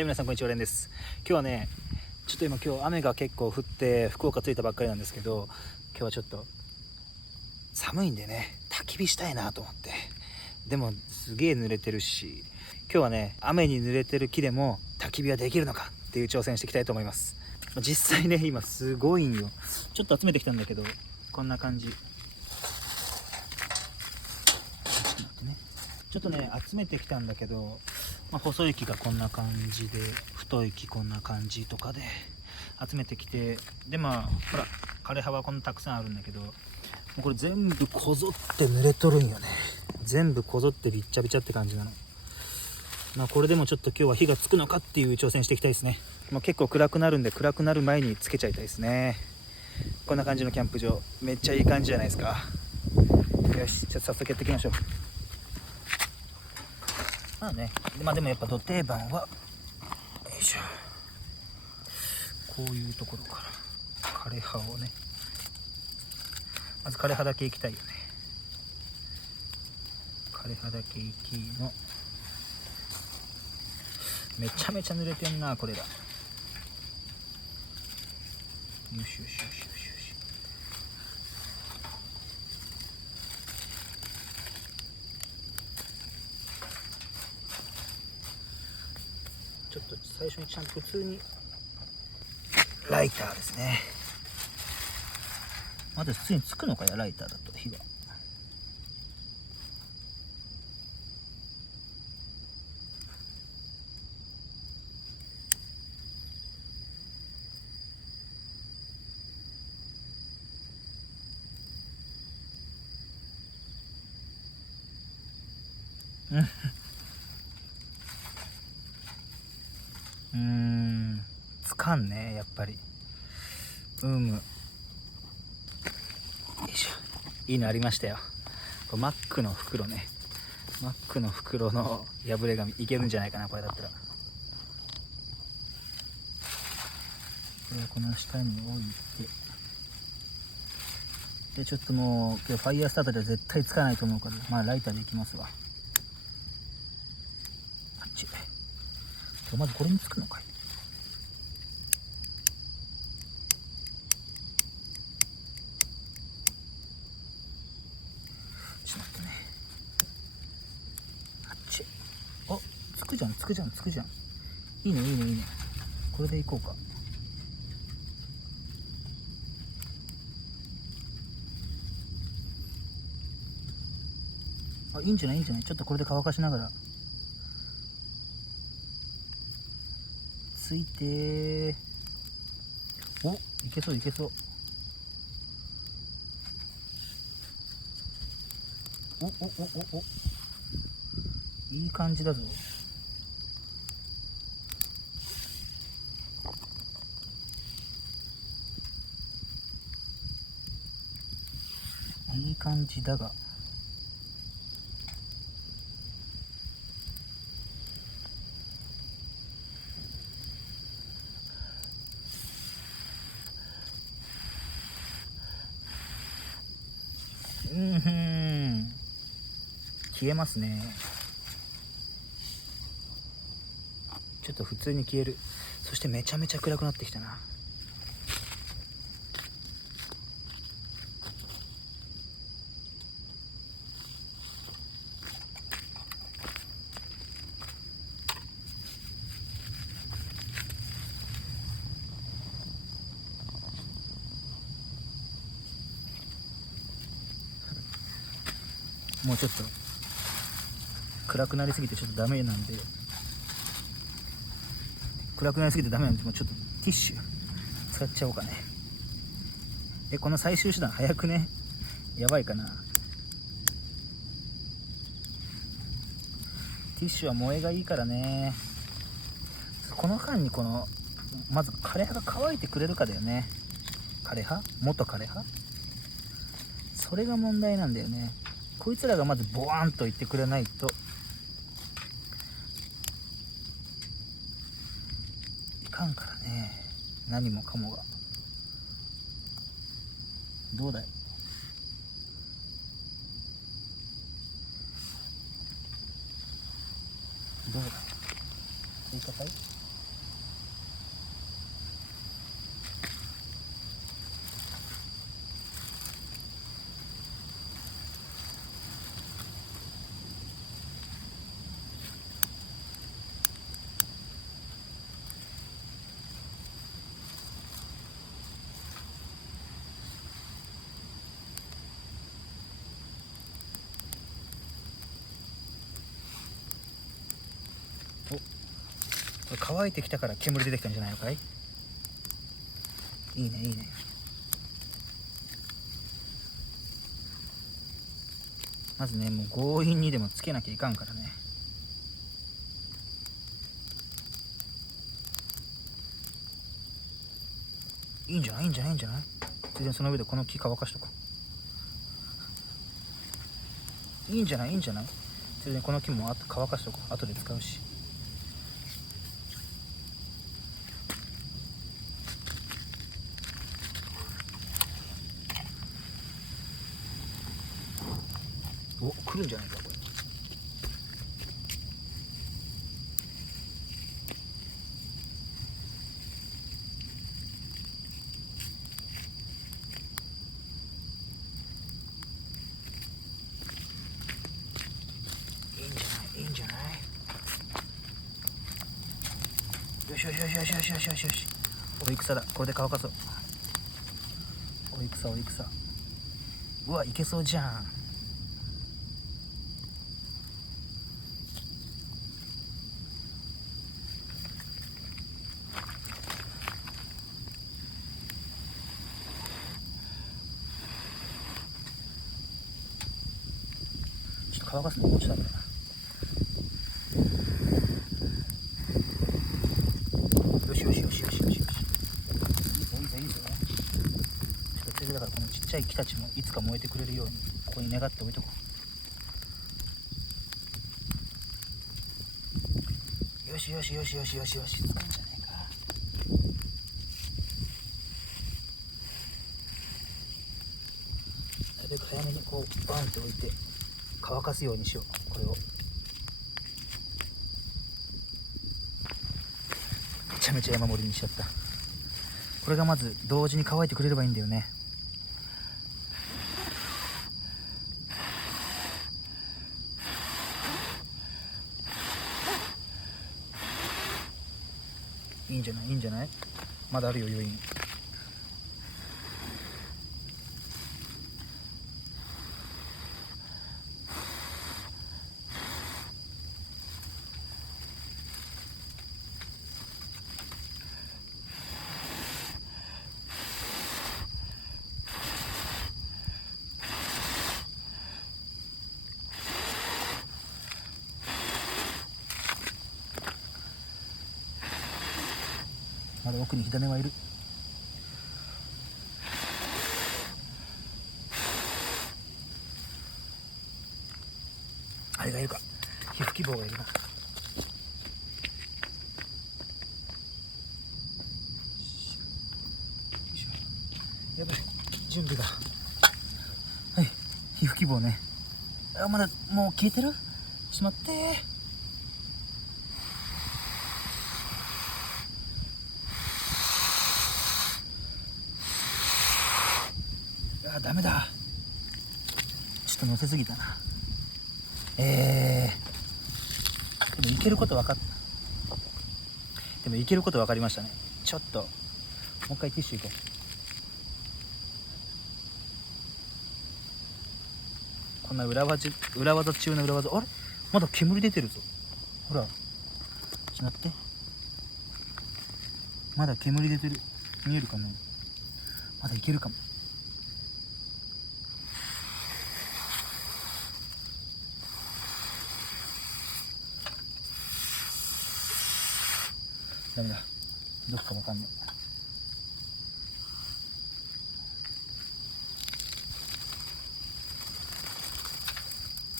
はい、皆さんこんにちは、レンです。今日はね、ちょっと今雨が結構降って福岡着いたばっかりなんですけど、今日はちょっと寒いんでね、焚き火したいなと思って。でもすげえ濡れてるし、今日はね、雨に濡れてる木でも焚き火はできるのかっていう挑戦していきたいと思います。実際ね、今すごいんよ。ちょっと集めてきたんだけど、こんな感じ。ちょっとね集めてきたんだけど、細い木がこんな感じで、太い木こんな感じとかで集めてきて、でほら枯葉はこんなたくさんあるんだけど、もうこれ全部こぞって濡れとるんよね。全部こぞってびっちゃびちゃって感じなの。これでもちょっと今日は火がつくのかっていう挑戦していきたいですね。結構暗くなるんで、暗くなる前につけちゃいたいですね。こんな感じのキャンプ場、めっちゃいい感じじゃないですか。よし、じゃあ早速やっていきましょう。でもやっぱど定番は、よいしょ、こういうところから枯葉をね、まず枯葉だけいきたいよね。枯葉だけいきの、めちゃめちゃ濡れてんなこれら。よしよしよしよしよし。ちょっと最初にちゃんと普通にライターですね。まだ普通につくのかや、ライターだと火が。つかんね、やっぱり。よいしょ、いいのありましたよ。これマックの袋ね。マックの袋の破れ紙いけるんじゃないかな、これだったら。これをこの下に置いて、でちょっともう今日ファイヤースターターでは絶対つかないと思うから、ライターでいきますわ。あっち、まずこれにつくのかい。ちょっと待ってね。あっち、お、つくじゃんつくじゃんつくじゃん。いいねいいねいいね。これでいこうか。いいんじゃないいいんじゃない。ちょっとこれで乾かしながらついて。お、いけそういけそう。お、いい感じだぞ。いい感じだが、消えますね。ちょっと普通に消える。そしてめちゃめちゃ暗くなってきたな。もうちょっと暗くなりすぎてちょっとダメなんで、暗くなりすぎてダメなんで、もうちょっとティッシュ使っちゃおうかね。この最終手段早くね。やばいかな。ティッシュは萌えがいいからね。この間にまず枯葉が乾いてくれるかだよね。枯葉、元枯葉、それが問題なんだよね。こいつらがまずボワーンと言ってくれないといかんからね。何もかもが。どうだい。どうだい、いいかかい。これ乾いてきたから煙出てきたんじゃないのかい。いいねいいね。まずねもう強引にでもつけなきゃいかんからね。いいんじゃないいいんじゃないいいんじゃない。ついでにその上でこの木乾かしとこう。いいんじゃないいいんじゃない。ついでにこの木もあと乾かしとこう。後で使うし。お、来るんじゃないかこれ。いいんじゃないよしよしよしよしよしよしよしよし。追い草だ。これで乾かそう。追い草追い草。うわいけそうじゃん。ちょっと乾かすのもうちょっとだな。よしよしよしよしよしよし。いいぞいいぞいいぞ。ちょっとだからこのちっちゃい木たちもいつか燃えてくれるようにここに願っておいとこう。よしよしよしよしよしよし。使うんじゃないか。なるべく早めにこうバンって置いて乾かすようにしよう。これをめちゃめちゃ山盛りにしちゃった。これがまず同時に乾いてくれればいいんだよね。いいんじゃないいいんじゃない。まだあるよ余韻。まだ奥に火種はいる。あれがいるか。皮膚希望がいるな。やばい準備が。はい皮膚希望ね。あまだもう消えてる。ちょっと待ってー。あダメだ。ちょっと乗せすぎたな。でもいけること分かった。でもいけること分かりましたね。ちょっともう一回ティッシュいこう。こんな裏技中の裏技。あれまだ煙出てるぞ。ほらちょっと待って。まだ煙出てる。見えるかな。まだいけるかも。ダメだ。どこかわかんない。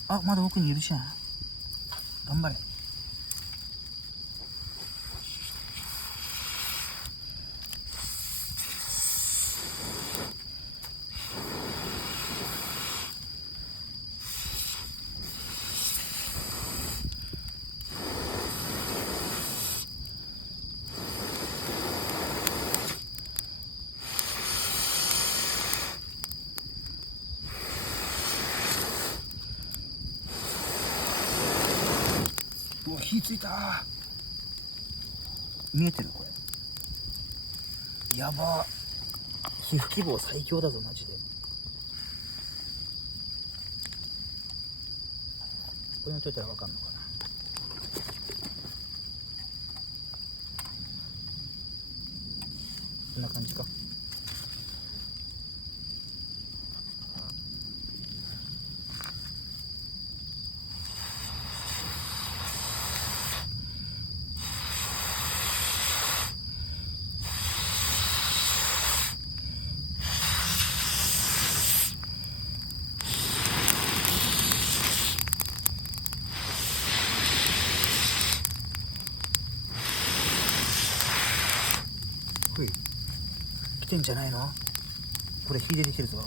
あまだ奥にいるじゃん。頑張れ。うわ火ついた。見えてるこれ。やば。皮膚希望最強だぞマジで。これにといたらわかんのかな。んな感じか。ほい、来てんじゃないの？これ火出てきてるぞ。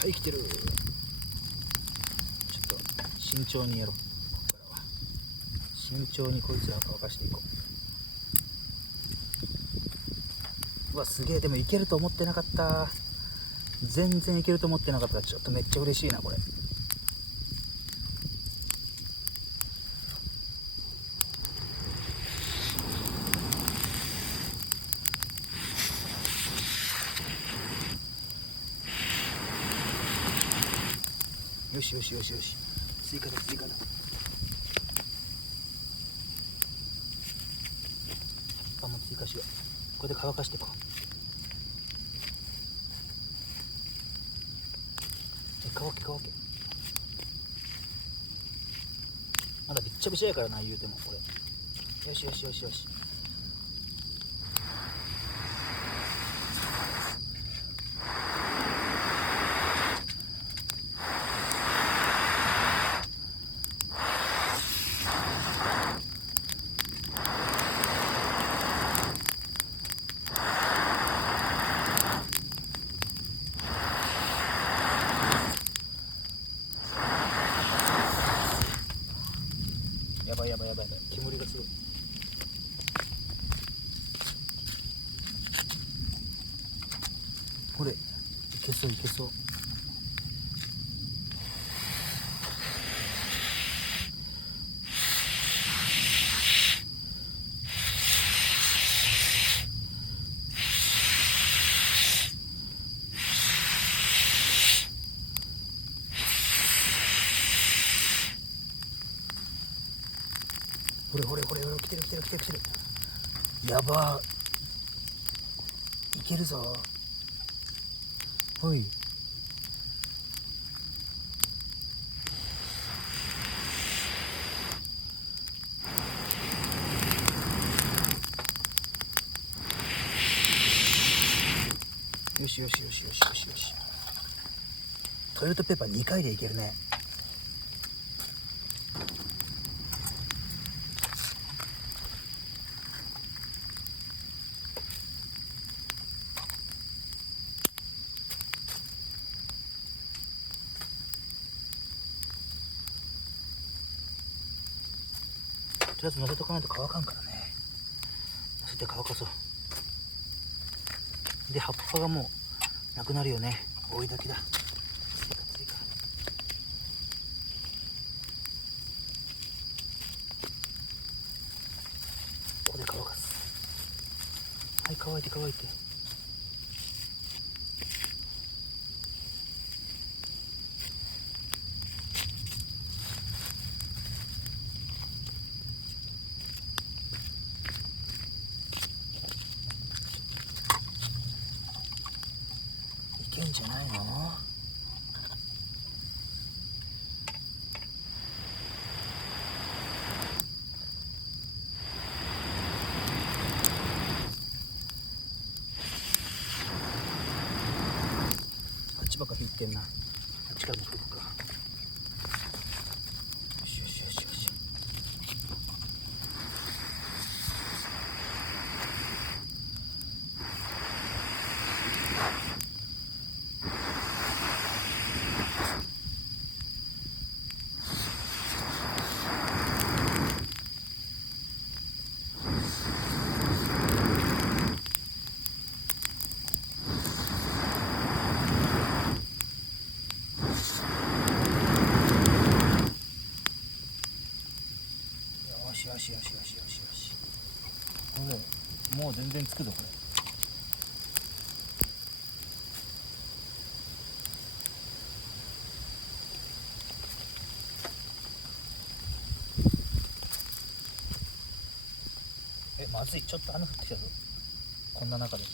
はい、来てる。ちょっと慎重にやろう。ここからは慎重にこいつらを乾かしていこう。うわ、すげえ。でもいけると思ってなかった。全然いけると思ってなかった。ちょっとめっちゃ嬉しいなこれ。よしよしよしよし、追加だ追加だ。葉っぱも追加しよう。これで乾かしていこう。乾け乾け。まだびっちゃびちゃやからな、言うてもこれ。よしよしよしよし。やばいやばいやばいやばい、煙がすごい。これいけそういけそう。ほれほれほれほれ、来てる来てる来てる来てる。やばー、いけるぞ。ほい。よしよしよしよしよしよし。トイレットペーパー2回でいけるね。とりあえず乗せとかないと乾かんからね。乗せて乾かそう。で葉っぱがもうなくなるよね。追いだきだ。追加。ここで乾かす。はい、乾いて乾いて。いけんじゃないの？あっちばっか火いってんな。あっちから持ってくか。よしよしよしよし。よしよしよしよしよしよし。これもう全然つくぞこれ。まずい、ちょっと雨降ってきたぞ、こんな中で。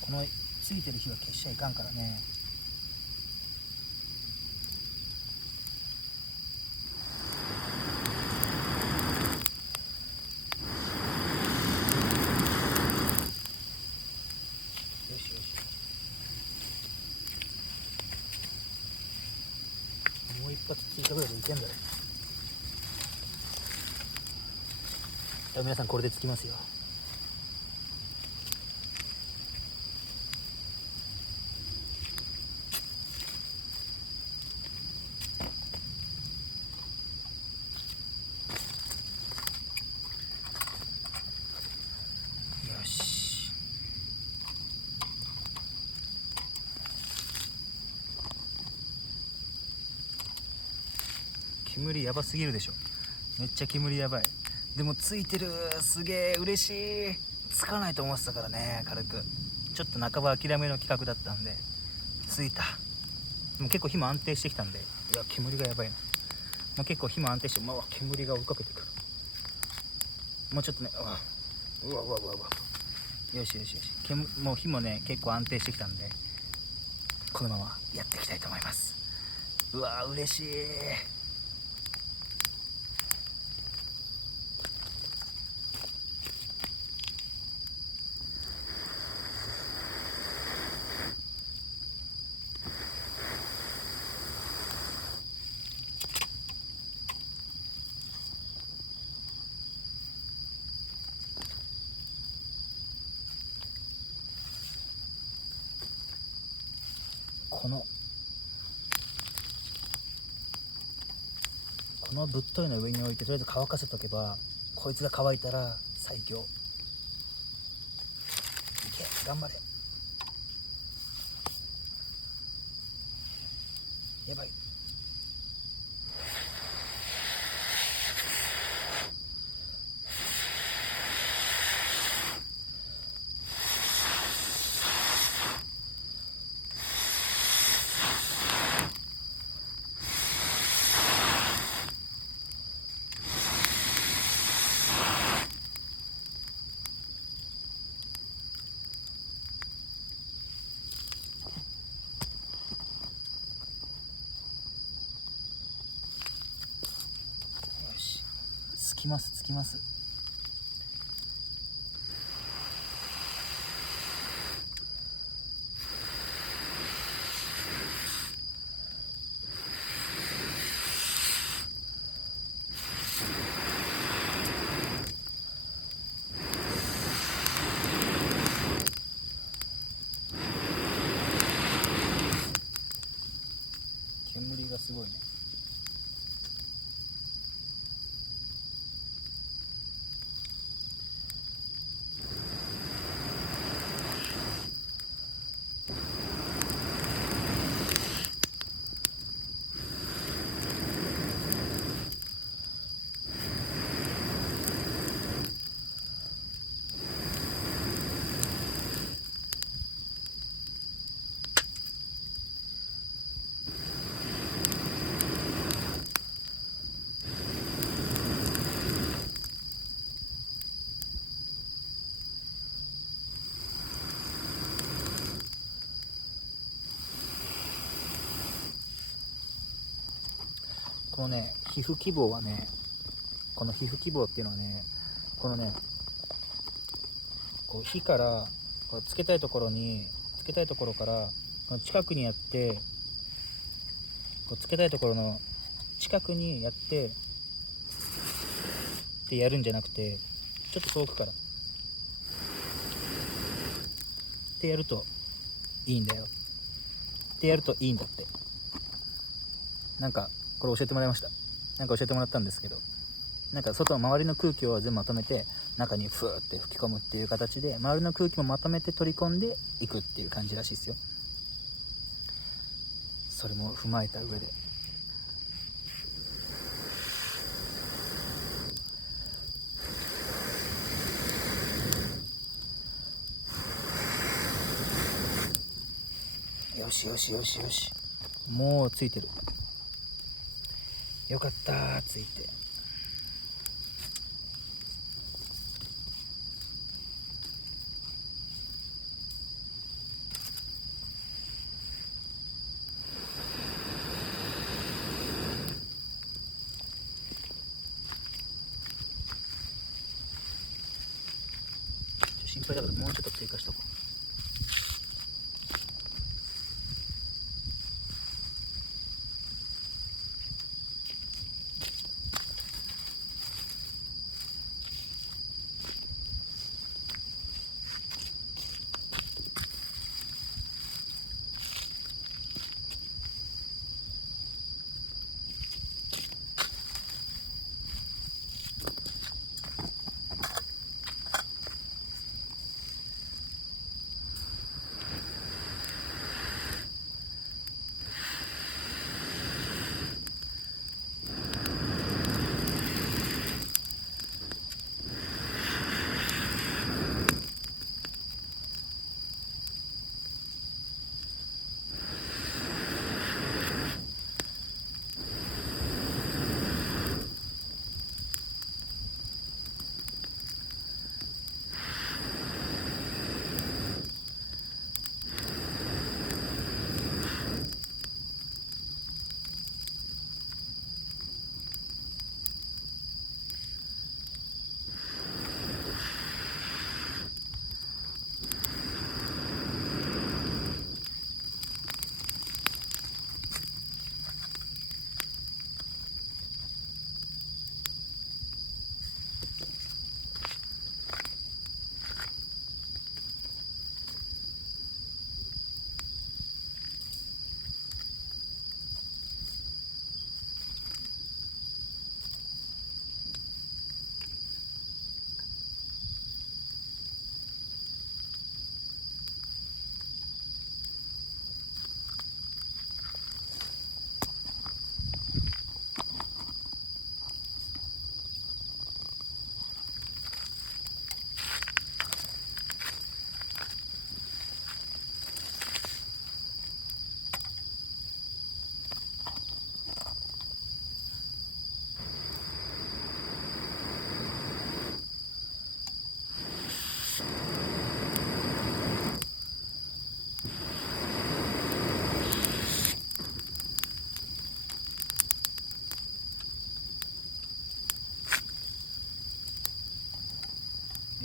このついてる火は消しちゃいかんからね。よしよし、もう一発追加ぐらいでいけんだろ。皆さんこれでつきますよ。よし、煙やばすぎるでしょ。めっちゃ煙やばい。でもついてる、すげえ嬉しい。つかないと思ってたからね、軽くちょっと半ば諦めの企画だったんでついた。でも結構火も安定してきたんで、いや煙がやばいな。もう結構火も安定して、煙が追いかけてくる。もうちょっとね、うわうわうわうわ、よしよしよし、もう火もね結構安定してきたんで、このままやっていきたいと思います。うわ嬉しい。このぶっといの上に置いてとりあえず乾かせとけば、こいつが乾いたら最強。いけ、頑張れ。やばい。つきますつきます。煙がすごいね。このね皮膚希望はね、この皮膚希望っていうのはね、このねこう火からこうつけたいところからこの近くにやって、こうつけたいところの近くにやってやるんじゃなくて、ちょっと遠くからってやるといいんだよってやるといいんだって。なんかこれ教えてもらいました。なんか教えてもらったんですけど、なんか外の周りの空気を全部まとめて中にふーって吹き込むっていう形で、周りの空気もまとめて取り込んでいくっていう感じらしいですよ。それも踏まえた上でよしよしよしよし、もうついてる。よかった、ついて。心配だからもうちょっと追加しとこう。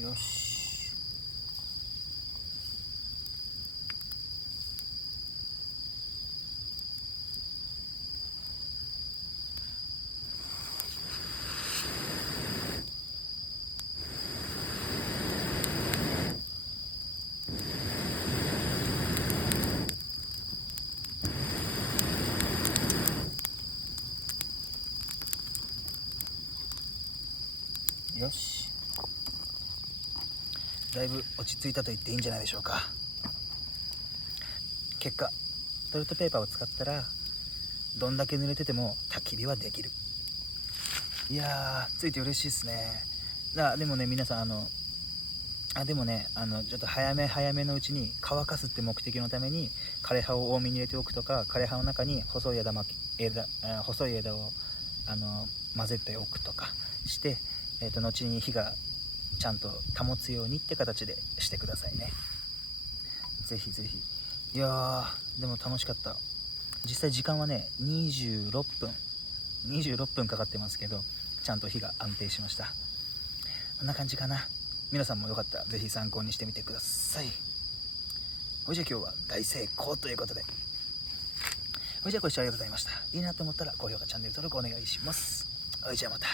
よし。よし、だいぶ落ち着いたと言っていいんじゃないでしょうか。結果、トイレットペーパーを使ったらどんだけ濡れてても焚き火はできる。いやー、ついて嬉しいですね。でもね、皆さんでもね、ちょっと早めのうちに乾かすって目的のために枯れ葉を多めに入れておくとか、枯れ葉の中に細い枝を混ぜておくとかして、後に火がちゃんと保つようにって形でしてくださいね。ぜひぜひ。いやー、でも楽しかった。実際時間はね26分かかってますけど、ちゃんと火が安定しました。こんな感じかな。皆さんもよかったらぜひ参考にしてみてください。ほいじゃ今日は大成功ということで、ほいじゃご視聴ありがとうございました。いいなと思ったら高評価、チャンネル登録お願いします。ほいじゃまた。